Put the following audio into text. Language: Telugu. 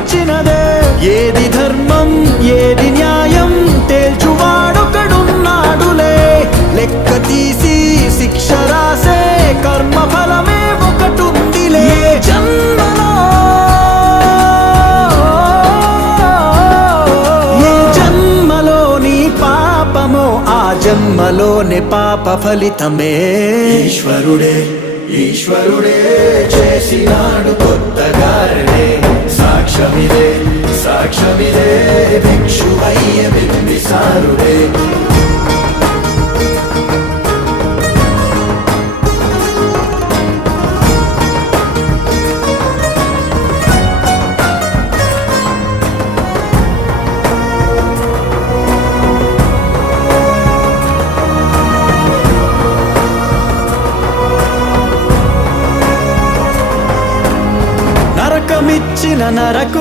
ఇచ్చినదే. ఏది ధర్మం ఏది న్యాయం తేల్చువాడొకడున్నాడులే. లెక్క తీసి శిక్ష రాసే కర్మ ఫలమే ఒకటుందిలే. ఏ జన్మలోని పాపమో ఆ జన్మలోని పాప ఫలితమే. ఈశ్వరుడే ఈశ్వరుడే చేసినాడు కొత్తగారనే. సాక్ష్యమిదే సాక్ష్యమిదే భిక్షువయ్య బింబిసారుడే. నరకమిచ్చిన నరకుడు